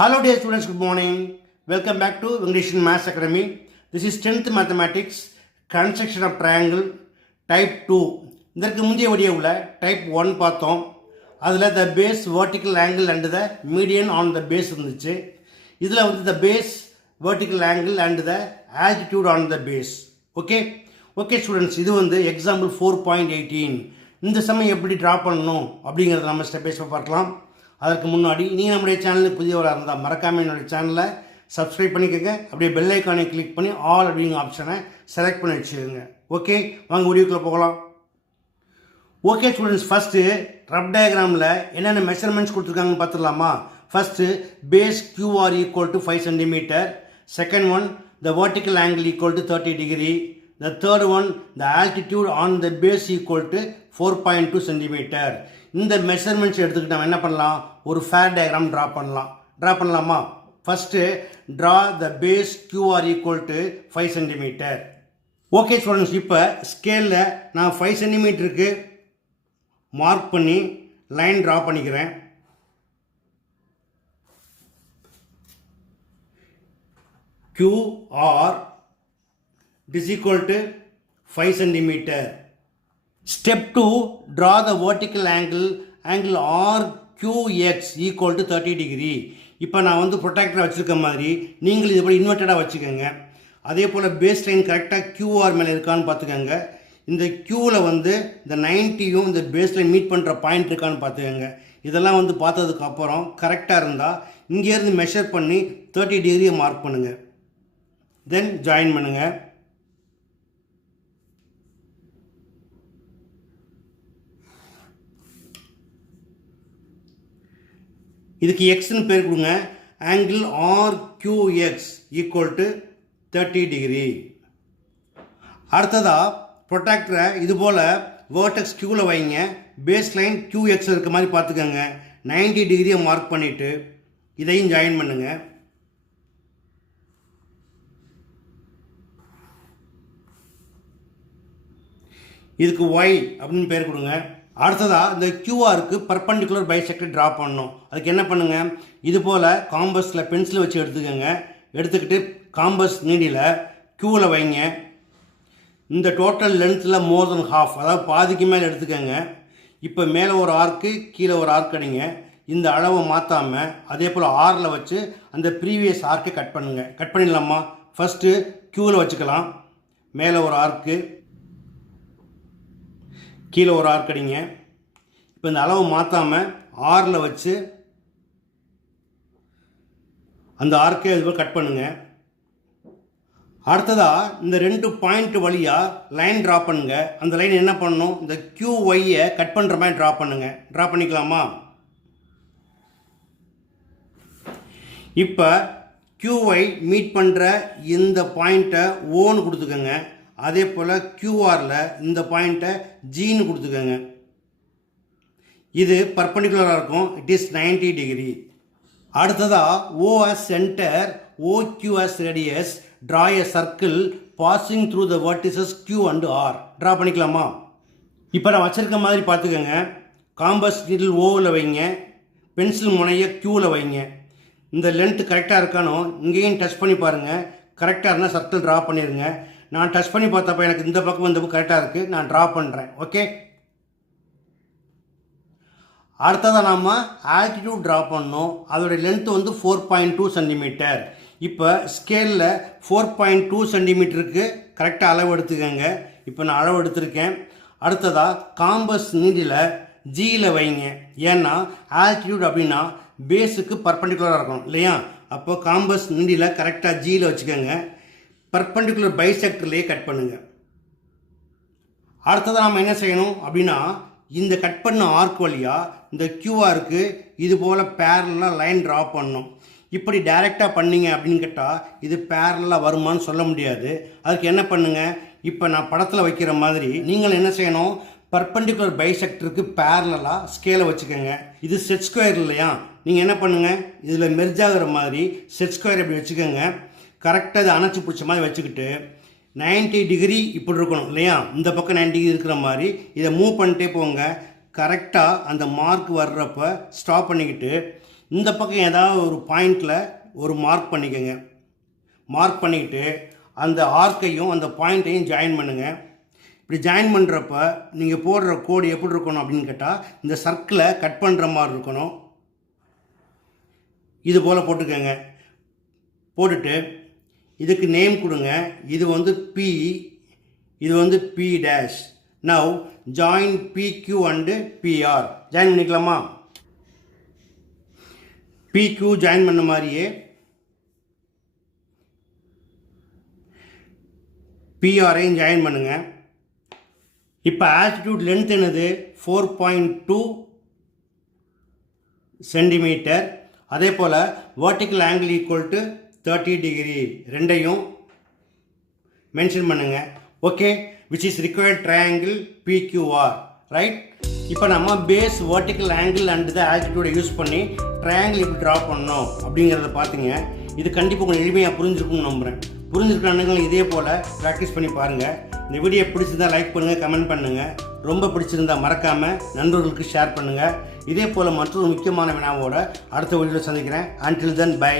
Hello dear students, good morning. Welcome back to English Maths Academy. This is 10th Mathematics, Construction of Triangle, Type 2. இதற்கு முந்தைய வீடியோவில் Type 1 பார்த்தோம். அதில் the base, vertical angle and the median on the base இருந்துச்சு. இதில் வந்து the base, vertical angle and the altitude on the base. Okay students, இது வந்து example 4.18. இந்த சமயம் எப்படி ட்ரா பண்ணணும் அப்படிங்கிறத நம்ம ஸ்டெப் பை ஸ்டெப் பார்க்கலாம். அதற்கு முன்னாடி நீங்கள் நம்முடைய சேனலுக்கு புதியவராக இருந்தால் மறக்காமல் என்னுடைய சேனலை சப்ஸ்கிரைப் பண்ணிக்கோங்க. அப்படியே பெல் ஐக்கானை கிளிக் பண்ணி ஆல் அப்படிங்கிற ஆப்ஷனை செலக்ட் பண்ணி வச்சுக்கோங்க. ஓகே, வாங்க வீடியோக்குள்ளே போகலாம். ஓகே ஸ்டூடெண்ட்ஸ், ஃபஸ்ட்டு ரஃப் டயக்ராமில் என்னென்ன மெஷர்மெண்ட்ஸ் கொடுத்துருக்காங்கன்னு பார்த்துடலாமா. First base QR equal to 5 centimetre. Second one the vertical angle equal to 30 degree. The third one, the altitude on the base equal to 4.2 centimeter. இந்த measurements எடுத்துக்கிட்டு நம்ம என்ன பண்ணலாம், ஒரு ஃபேர் டயக்ராம் ட்ரா பண்ணலாமா. First draw the base QR equal to 5 centimetre. Okay students, இப்போ ஸ்கேலில் நான் 5 சென்டிமீட்டருக்கு மார்க் பண்ணி லைன் ட்ரா பண்ணிக்கிறேன். QR is equal to 5 centimeter. Step 2, draw the vertical angle RQX equal to 30 degree. இப்போ நான் வந்து ப்ரொடெக்டரை வச்சுருக்க மாதிரி நீங்கள் இது போல் இன்வெர்ட்டடாக வச்சுக்கோங்க. அதே போல் பேஸ் லைன் கரெக்டாக QR மேலே இருக்கான்னு பார்த்துக்கோங்க. இந்த Qவில் வந்து இந்த 90யும் இந்த பேஸ் லைன் மீட் பண்ணுற பாயிண்ட் இருக்கான்னு பார்த்துக்கோங்க. இதெல்லாம் வந்து பார்த்ததுக்கப்புறம் கரெக்டாக இருந்தால் இங்கேருந்து மெஷர் பண்ணி 30 டிகிரியை மார்க் பண்ணுங்கள். தென் ஜாயின் பண்ணுங்கள். இதுக்கு எக்ஸ்னு பேர் கொடுங்க. Angle RQX equal to 30 degree. அடுத்ததாக ப்ரொடெக்டரை இது போல் வேர்டெக்ஸ் Qவில் வைங்க. பேஸ் லைன் QX இருக்க மாதிரி பார்த்துக்கோங்க. 90 டிகிரியை மார்க் பண்ணிவிட்டு இதையும் ஜாயின் பண்ணுங்கள். இதுக்கு Y அப்படின்னு பேர் கொடுங்க. அடுத்ததாக இந்த QRக்கு பர்பண்டிகுலர் பைசெக்டர் ட்ரா பண்ணணும். அதுக்கு என்ன பண்ணுங்கள், இது போல் காம்பஸில் பென்சில் வச்சு எடுத்துக்கிட்டு காம்பஸ் நீடியில் Qவில் வைங்க. இந்த டோட்டல் லென்த்தில் மோர் தென் ஹாஃப், அதாவது பாதிக்கு மேலே எடுத்துக்கோங்க. இப்போ மேலே ஒரு ஆர்க்கு கீழே ஒரு ஆர்க் அடிங்க. இந்த அளவை மாற்றாமல் அதே போல் ஆரில் வச்சு அந்த ப்ரீவியஸ் ஆர்க்கை கட் பண்ணுங்கள். கட் பண்ணிடலாமா. ஃபஸ்ட்டு Qவில் வச்சுக்கலாம். மேலே ஒரு ஆர்க்கு கீழே ஒரு ஆர்க் அடிங்க. இப்போ இந்த அளவு மாற்றாமல் ஆரில் வச்சு அந்த ஆர்க்கை இது கட் பண்ணுங்கள். அடுத்ததாக இந்த 2 பாயிண்ட் வழியாக லைன் ட்ரா பண்ணுங்கள். அந்த லைன் என்ன பண்ணணும், இந்த QYயை கட் பண்ணுற மாதிரி ட்ரா பண்ணிக்கலாமா. இப்போ QY மீட் பண்ணுற இந்த பாயிண்ட்டை ஓன்னு கொடுத்துக்கோங்க. அதே போல் QRயில் இந்த பாயிண்ட்டை Gன்னு கொடுத்துக்கோங்க. இது பர்பண்டிகுலராக இருக்கும். It is 90 degree. அடுத்ததாக OS centre, OQS radius, draw a circle passing through the vertices Q and R. Draw பண்ணிக்கலாமா. இப்போ நான் வச்சுருக்க மாதிரி பார்த்துக்கோங்க. காம்பஸ் நீடில் ஓவில் வைங்க. பென்சில் முனையை Qவில் வைங்க. இந்த லென்த்து கரெக்டாக இருக்கானோ இங்கேயும் டச் பண்ணி பாருங்கள். கரெக்டாக இருந்தால் சர்க்கிள் ட்ரா பண்ணிடுங்க. நான் டச் பண்ணி பார்த்தப்போ எனக்கு இந்த பக்கம் இந்த பக்கம் கரெக்டாக இருக்குது. நான் ட்ரா பண்ணுறேன். ஓகே, அடுத்ததாக நாம் ஆல்டிடியூட் ட்ரா பண்ணோம். அதோடைய லென்த்து வந்து 4.2 சென்டிமீட்டர். இப்போ ஸ்கேலில் 4.2 சென்டிமீட்டருக்கு கரெக்டாக அளவு எடுத்துக்கோங்க. இப்போ நான் அளவு எடுத்திருக்கேன். அடுத்ததாக காம்பஸ் நீடில் Gயில் வைங்க. ஏன்னா ஆல்டிடியூட் அப்படின்னா பேஸுக்கு பர்பண்டிகுலராக இருக்கணும் இல்லையா. அப்போ காம்பஸ் நீடில் கரெக்டாக Gயில் வச்சுக்கோங்க. பர்பண்டிகுலர் பைசெக்டர்லேயே கட் பண்ணுங்கள். அடுத்ததாக நாம் என்ன செய்யணும் அப்படின்னா, இந்த கட் பண்ண ஆர்க் வழியாக இந்த QRக்கு இது போல் பேரலாக லைன் ட்ரா பண்ணணும். இப்படி டைரெக்டாக பண்ணிங்க அப்படின்னு கேட்டால் இது பேரலாக வருமானு சொல்ல முடியாது. அதுக்கு என்ன பண்ணுங்கள், இப்போ நான் படத்தில் வைக்கிற மாதிரி நீங்கள் என்ன செய்யணும், பர்பண்டிகுலர் பைசெக்டருக்கு பேரலாக ஸ்கேலை வச்சுக்கோங்க. இது செட் ஸ்கொயர் இல்லையா. நீங்கள் என்ன பண்ணுங்கள், இதில் மெர்ஜ் ஆகிற மாதிரி செட் ஸ்கொயர் இப்படி வச்சுக்கோங்க. கரெக்டாக இதை அணைச்சி பிடிச்ச மாதிரி வச்சுக்கிட்டு 90 டிகிரி இப்படி இருக்கணும் இல்லையா. இந்த பக்கம் 90 டிகிரி இருக்கிற மாதிரி இதை மூவ் பண்ணிட்டே போங்க. கரெக்டாக அந்த மார்க் வர்றப்ப ஸ்டாப் பண்ணிக்கிட்டு இந்த பக்கம் ஏதாவது ஒரு பாயிண்டில் ஒரு மார்க் பண்ணிக்கோங்க. மார்க் பண்ணிக்கிட்டு அந்த ஆர்க்கையும் அந்த பாயிண்ட்டையும் ஜாயின் பண்ணுங்கள். இப்படி ஜாயின் பண்ணுறப்ப நீங்கள் போடுற கோடு எப்படி இருக்கணும் அப்படின்னு கேட்டால், இந்த சர்க்கிளை கட் பண்ணுற மாதிரி இருக்கணும். இது போல் போட்டுக்கோங்க. போட்டுட்டு இதுக்கு நேம் கொடுங்க. இது வந்து P, இது வந்து P dash. Now join PQ and PR. Join பண்ணிக்கலாமா? PQ ஜாயின் பண்ண மாதிரியே PRஐயும் ஜாயின் பண்ணுங்கள். இப்போ ஆல்டிடியூட் லென்த் என்னது? 4.2 சென்டிமீட்டர். அதே போல் வெர்டிக்கல் ஆங்கிள் ஈக்குவல் டு 30 டிகிரி. ரெண்டையும் மென்ஷன் பண்ணுங்கள். Okay, which is required triangle PQR, right? இப்போ நம்ம base vertical angle and the ஆல்டிடியூடை யூஸ் பண்ணி ட்ரையாங்கிள் எப்படி ட்ரா பண்ணணும் அப்படிங்கிறத பார்த்தீங்க. இது கண்டிப்பாக உங்களுக்கு எளிமையாக புரிஞ்சிருக்கும்னு நம்புகிறேன். புரிஞ்சிருக்கானுங்களும் இதே போல் ப்ராக்டிஸ் பண்ணி பாருங்கள். இந்த வீடியோ பிடிச்சிருந்தால் லைக் பண்ணுங்கள், கமெண்ட் பண்ணுங்கள். ரொம்ப பிடிச்சிருந்தால் மறக்காமல் நண்பர்களுக்கு ஷேர் பண்ணுங்கள். இதே போல் மற்றொரு முக்கியமான வினாவோட அடுத்த வீடியோவில் சந்திக்கிறேன். Until then, bye.